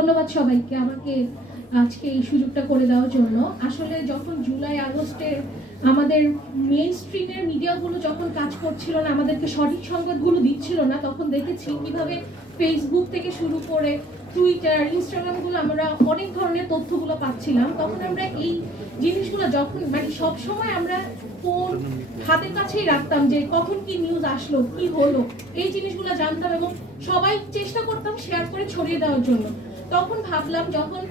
ধন্যবাদ সবাইকে আমাকে আজকে এই সুযোগটা করে দেওয়ার জন্য। আসলে যখন জুলাই, আগস্টের আমাদের মেইন স্ট্রিমের মিডিয়াগুলো যখন কাজ করছিল না, আমাদেরকে সঠিক সংবাদগুলো দিচ্ছিল না, তখন দেখেছি কীভাবে ফেসবুক থেকে শুরু করে টুইটার ইনস্টাগ্রামগুলো আমরা অনেক ধরনের তথ্যগুলো পাচ্ছিলাম। তখন আমরা এই জিনিসগুলো যখন মানে সব সময় আমরা ফোন হাতের কাছেই রাখতাম যে কখন কি নিউজ আসলো, কি হলো, এই জিনিসগুলো জানতাম এবং সবাই চেষ্টা করতাম শেয়ার করে ছড়িয়ে দেওয়ার জন্য। তখন ভাবলাম, যখন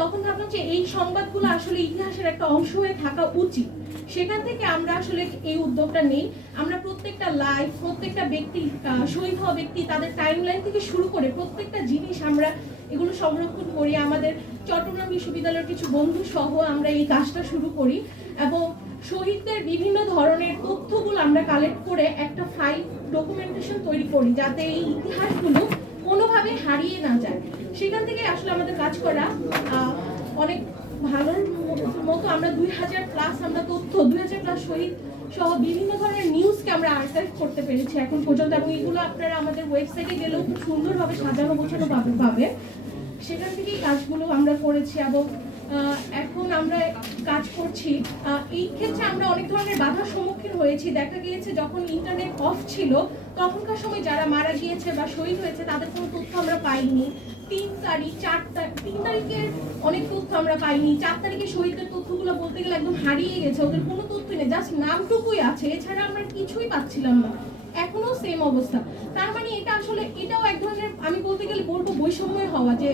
তখন ভাবলাম যে এই সংবাদগুলো আসলে ইতিহাসের একটা অংশ হয়ে থাকা উচিত। সেখান থেকে আমরা আসলে এই উদ্যোগটা নেই। আমরা প্রত্যেকটা লাইভ প্রত্যেকটা ব্যক্তি শহীদ হওয়া ব্যক্তি, তাদের টাইমলাইন থেকে শুরু করে প্রত্যেকটা জিনিস আমরা এগুলো সংরক্ষণ করি। আমাদের চট্টগ্রাম বিশ্ববিদ্যালয়ের কিছু বন্ধু সহ আমরা এই কাজটা শুরু করি এবং শহীদদের বিভিন্ন ধরনের তথ্যগুলো আমরা কালেক্ট করে একটা ফাইল ডকুমেন্টেশন তৈরি করি যাতে এই ইতিহাসগুলো কোনোভাবে হারিয়ে না যায়। সেখান থেকে আসলে আমাদের কাজ করা। অনেক ভালোর মতো আমরা দুই হাজার প্লাস আমরা তথ্য, দুই হাজার প্লাস শহীদ সহ বিভিন্ন ধরনের নিউজকে আমরা আর্কাইভ করতে পেরেছি এখন পর্যন্ত এবং এগুলো আপনারা আমাদের ওয়েবসাইটে গেলেও খুব সুন্দরভাবে সাজানো, গোছানো পাবে সেখান থেকেই কাজগুলো আমরা করেছি এবং এখন আমরা কাজ করছি। এই ক্ষেত্রে আমরা অনেক ধরনের বাধার সম্মুখীন হয়েছি। দেখা গিয়েছে যখন ইন্টারনেট অফ ছিল, তখনকার সময় যারা মারা গিয়েছে বা শহীদ হয়েছে, তাদের কোনো তথ্য আমরা পাইনি। তিন তারিখ, চার তারিখ তিন তারিখের অনেক তথ্য আমরা পাইনি। চার তারিখে শহীদদের তথ্যগুলো বলতে গেলে একদম হারিয়ে গেছে। ওদের কোনো তথ্য নেই, জাস্ট নামটুকুই আছে। এছাড়া আমরা কিছুই পাচ্ছিলাম না। সেম অবস্থা। তার মানে এটা আসলে, এটাও এক ধরনের, আমি বলতে গেলে বলব বৈষম্যের হওয়া যে,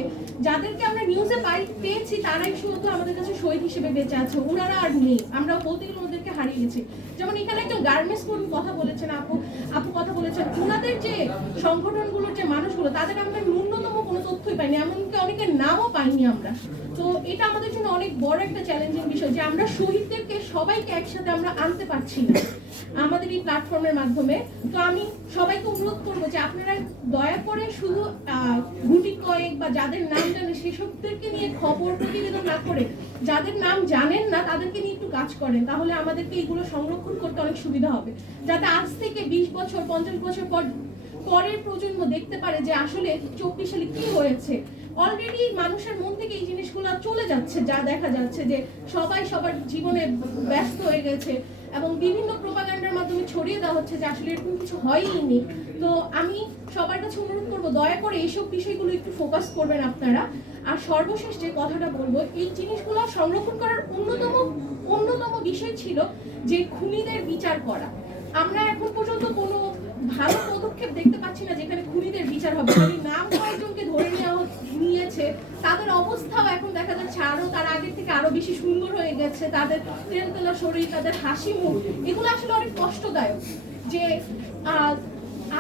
যাদেরকে আমরা নিউজে পাই, পেয়েছি, তারাই শুধু আমাদের কাছে শহীদ হিসেবে বেঁচে আছে, ওনারা আর নেই। আমরা বলতে গেলে ওদেরকে হারিয়ে গেছি। যেমন এখানে একজন গার্মেন্টস কর্মী কথা বলেছেন আপু। আপু ওনাদের যে সংগঠনগুলোর যে মানুষগুলো, তাদের আমরা ন্যূনতম কোনো তথ্যই পাইনি, এমনকি অনেকের নামও পাইনি আমরা। তো এটা আমাদের জন্য অনেক বড় একটা চ্যালেঞ্জিং বিষয় যে আমরা শহীদদেরকে সবাইকে একসাথে আমরা আনতে পারছি না আমাদের এই প্ল্যাটফর্মের মাধ্যমে। তো আমি সবাইকে অনুরোধ করব যে আপনারা দয়া করে শুধু গুটি কয়েক বা যাদের নাম জানে সেসবদেরকে নিয়ে খবর প্রতিবেদন না করে, যাদের নাম জানেন না, তাদেরকে কাজ করেন তাহলে আমাদেরকে এইগুলো সংরক্ষণ করতে অনেক সুবিধা হবে। যাতে আজ থেকে বিশ বছর, পঞ্চাশ বছর পর পরের প্রজন্ম দেখতে পারে যে আসলে চব্বিশ সালে কি হয়েছে। অলরেডি মানুষের মন থেকে এই জিনিসগুলো চলে যাচ্ছে, যা দেখা যাচ্ছে যে সবাই সবার জীবনে ব্যস্ত হয়ে গেছে এবং বিভিন্ন প্রোপাগান্ডার মাধ্যমে ছড়িয়ে দেওয়া হচ্ছে যে আসলে এরকম কিছু হয়ইনি তো আমি সবার কাছে অনুরোধ করব, দয়া করে এইসব বিষয়গুলো একটু ফোকাস করবেন আপনারা। আর সর্বশেষ যে কথাটা বলব, এই জিনিসগুলো সংরক্ষণ করার অন্যতম অন্যতম বিষয় ছিল যে খুনিদের বিচার করা। আমরা এখন পর্যন্ত কোনো ভালো পদক্ষেপ দেখতে পাচ্ছি না যেখানে খুনিদের বিচার হবে। নাম কয়েকজনকে ধরে নেওয়া নিয়েছে, তাদের অবস্থাও এখন দেখা যাচ্ছে আরও, তার আগের থেকে আরও বেশি সুন্দর হয়ে গেছে, তাদের তেলতেলা শরীর, তাদের হাসি মুখ, এগুলো আসলে অনেক কষ্টদায়ক। যে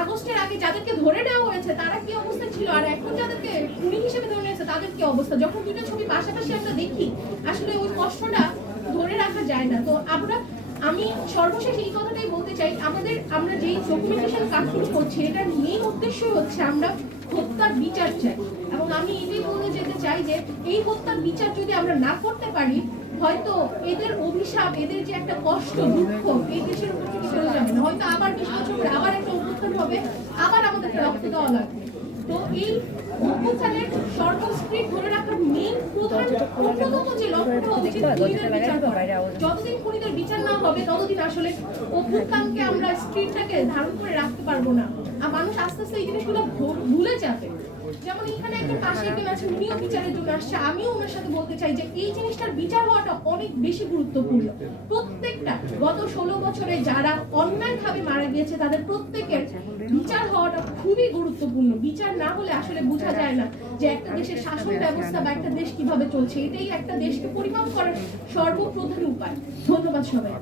আগস্টের আগে যাদেরকে ধরে নেওয়া হয়েছে, তারা কি অবস্থা ছিল? আর এখন যাদেরকে খুনি হিসেবে ধরে নিয়েছে, তাদের কি অবস্থা? যখন দুটো ছবি পাশাপাশি আমরা দেখি, আসলে ওই কষ্টটা ধরে রাখা যায় না। তো আমরা আমি সর্বশেষ এই কথাটাই বলতে চাই, আমাদের, আমরা যেই ডকুমেন্টেশন কাজগুলো করছি, এটার মেইন উদ্দেশ্যই হচ্ছে আমরা হত্যার বিচার চাই। এবং আমি এটাই বলে যেতে চাই যে, এই হত্যার বিচার যদি আমরা না করতে পারি, হয়তো এদের অভিশাপ, এদের যে একটা কষ্ট, দুঃখ, এই দেশের উপর চলে যাবে না, হয়তো আবার বিশ বছর আবার একটা অভ্যুত্থান হবে, আবার আমাদেরকে রক্ত দেওয়া লাগবে। তো এই অভ্যুত্থানের সর্বস্ত্রী ধরে রাখার মেইন প্রধান অন্যতম যে লক্ষ্যটা হচ্ছে খুনিদের বিচার করা। যতদিন খুনিদের বিচার না হবে ততদিন আসলে অভ্যুত্থানকে আমরা স্ট্রিটটাকে ধারণ করে রাখতে পারব না। আর মানুষ আস্তে আস্তে এই জিনিসগুলো ভুলে যাবে। যেমন এখানে একজন পাশে একজন আছে, উনিও বিচারের জন্য আসছে। আমিও ওনার সাথে বলতে চাই যে এই জিনিসটার বিচার হওয়াটা অনেক বেশি গুরুত্বপূর্ণ। প্রত্যেকটা গত ষোলো বছরে যারা অন্যায়ভাবে মারা গিয়েছে, তাদের প্রত্যেকের বিচার হওয়াটা খুবই গুরুত্বপূর্ণ। বিচার না হলে আসলে বোঝা যায় না যে একটা দেশের শাসন ব্যবস্থা বা একটা দেশ কীভাবে চলছে। এটাই একটা দেশকে পরিমাপ করার সর্বপ্রধান উপায়। ধন্যবাদ সবাই